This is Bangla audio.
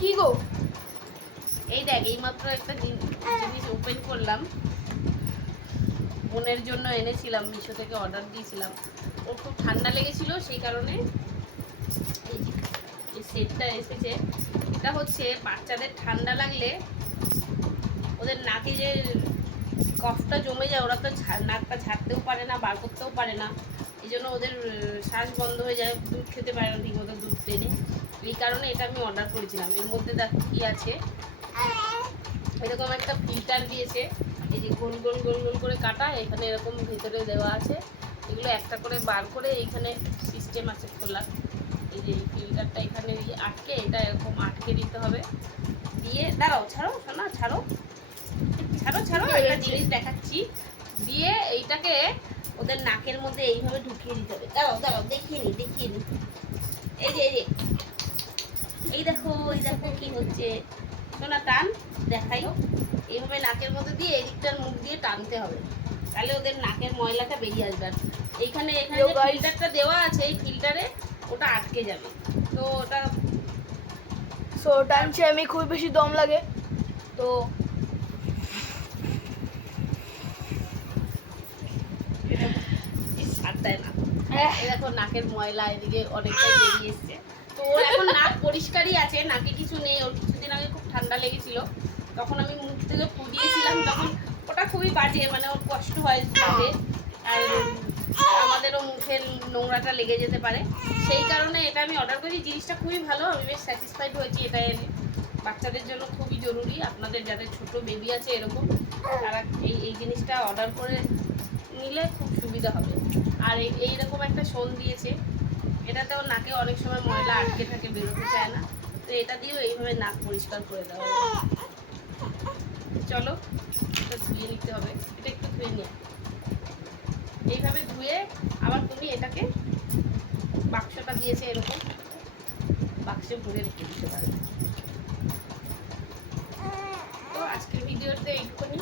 কি গো? এই দেখ, এইমাত্র একটা জিনিস ওপেন করলাম, বোনের জন্য এনেছিলাম, মিশো থেকে অর্ডার দিয়েছিলাম। ওর খুব ঠান্ডা লেগেছিল, সেই কারণে এই যে এই সেটটা এসেছে। এটা হচ্ছে বাচ্চাদের ঠান্ডা লাগলে ওদের নাকে যে কফটা জমে যায়, ওরা তো নাকটা ঝাড়তেও পারে না, বার করতেও পারে না, এই জন্য ওদের শ্বাস বন্ধ হয়ে যায়, দুধ খেতে পারে না ঠিকমতো দুধ টেনে। এই কারণে এটা আমি অর্ডার করেছিলাম। এর মধ্যে দেখো কী আছে, এরকম একটা ফিল্টার দিয়েছে, এই যে গোল গোল গোল গোল করে কাটা, এখানে এরকম ভিতরে দেওয়া আছে। এগুলো একটা করে বার করে এইখানে সিস্টেম আছে খোলার। এই যে ফিল্টারটা এখানে আটকে, এটা এরকম আটকে দিতে হবে। দিয়ে দাঁড়াও, ছাড়ো সোনা, ছাড়ো ছাড়ো ছাড়ো, একটা জিনিস দেখাচ্ছি। দিয়ে এইটাকে ওদের নাকের মধ্যে এইভাবে ঢুকিয়ে দিতে হবে। দাঁড়াও দাঁড়াও, দেখিয়ে নি দেখিয়ে নি। এই যে এই দেখো কি হচ্ছে। সোনা টান, দেখাই। এইভাবে নাকের মধ্যে দিয়ে এদিকটার মুখ দিয়ে টানতে হবে, তাহলে ওদের নাকের ময়লাটা বেরিয়ে আসবে। আর এইখানে এখানে যে ফিল্টারটা দেওয়া আছে, এই ফিল্টারে ওটা আটকে যাবে। তো ওটা টানছি আমি, খুব বেশি দম লাগে তো সার দেয় না। দেখো নাকের ময়লা এদিকে অনেকটাই বেরিয়ে এসছে। তো ওর এখন নাক পরিষ্কারই আছে, নাকে কিছু নেই। ওর কিছুদিন আগে খুব ঠান্ডা লেগেছিল, তখন আমি মুখ থেকে ফু দিয়েছিলাম, তখন ওটা খুবই বাজে, মানে ওর কষ্ট হয় বাজে, আর আমাদেরও মুখের নোংরাটা লেগে যেতে পারে। সেই কারণে এটা আমি অর্ডার করি। জিনিসটা খুবই ভালো, আমি বেশ স্যাটিসফাইড হয়েছি এটা এনে। বাচ্চাদের জন্য খুবই জরুরি, আপনাদের যাদের ছোট বেবি আছে এরকম, তারা এই জিনিসটা অর্ডার করে নিলে খুব সুবিধা হবে। আর এইরকম একটা শোন দিয়েছে, এটাতেও নাকে অনেক সময় ময়লা আটকে থাকে, বেরোতে চায় না, তো এটা দিয়েও এইভাবে নাক পরিষ্কার করে দেওয়া হবে। চলো এটা ধুয়ে নিতে হবে, এটা একটু ধুয়ে নিয়ে এইভাবে ধুয়ে আবার তুমি এটাকে, বাক্সটা দিয়েছে এরকম, বাক্সে ভরে রেখে দিতে পারবে। তো আজকের ভিডিওতে এইটুকুনি।